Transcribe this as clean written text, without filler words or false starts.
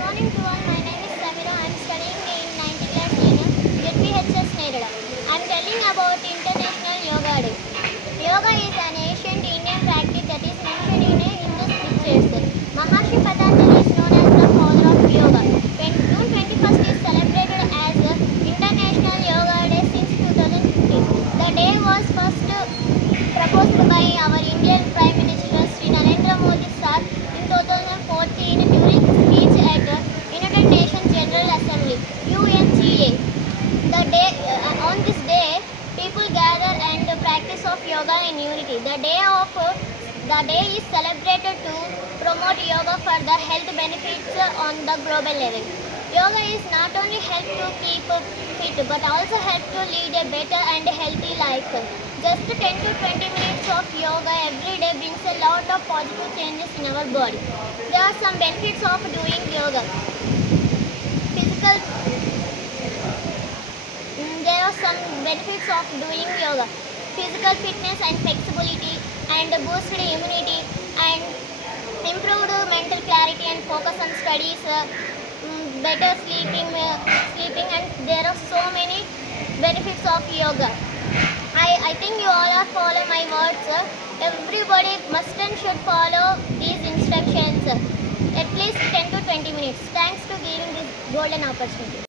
Morning to all. My name is Samira. I am studying in 9th class in ZPHS Nerada. I am telling about International Yoga Day. Yoga is an ancient Indian practice that is mentioned in Hindu scriptures. Maharshi Patanjali is known as the father of yoga. June 21st is celebrated as International Yoga Day since 2015. The day was first proposed by our Indian Prime Minister Sri Narendra Modi sir in 2014 during his speech at United Nations General Assembly (UNGA). On this day, people gather and practice of yoga in unity. The day is celebrated to promote yoga for the health benefits on the global level. Yoga is not only help to keep fit but also help to lead a better and healthy life. Just 10 to 20 minutes of yoga every day brings a lot of positive changes in our body. There are some benefits of doing yoga. Physical There are some benefits of doing yoga. Physical fitness and flexibility and boosted immunity and improved mental clarity and focus on studies, better sleeping and there are so many benefits of yoga. I think you all are follow my words. Everybody must and should follow these instructions at least 10 to 20 minutes. Thanks to giving this golden opportunity.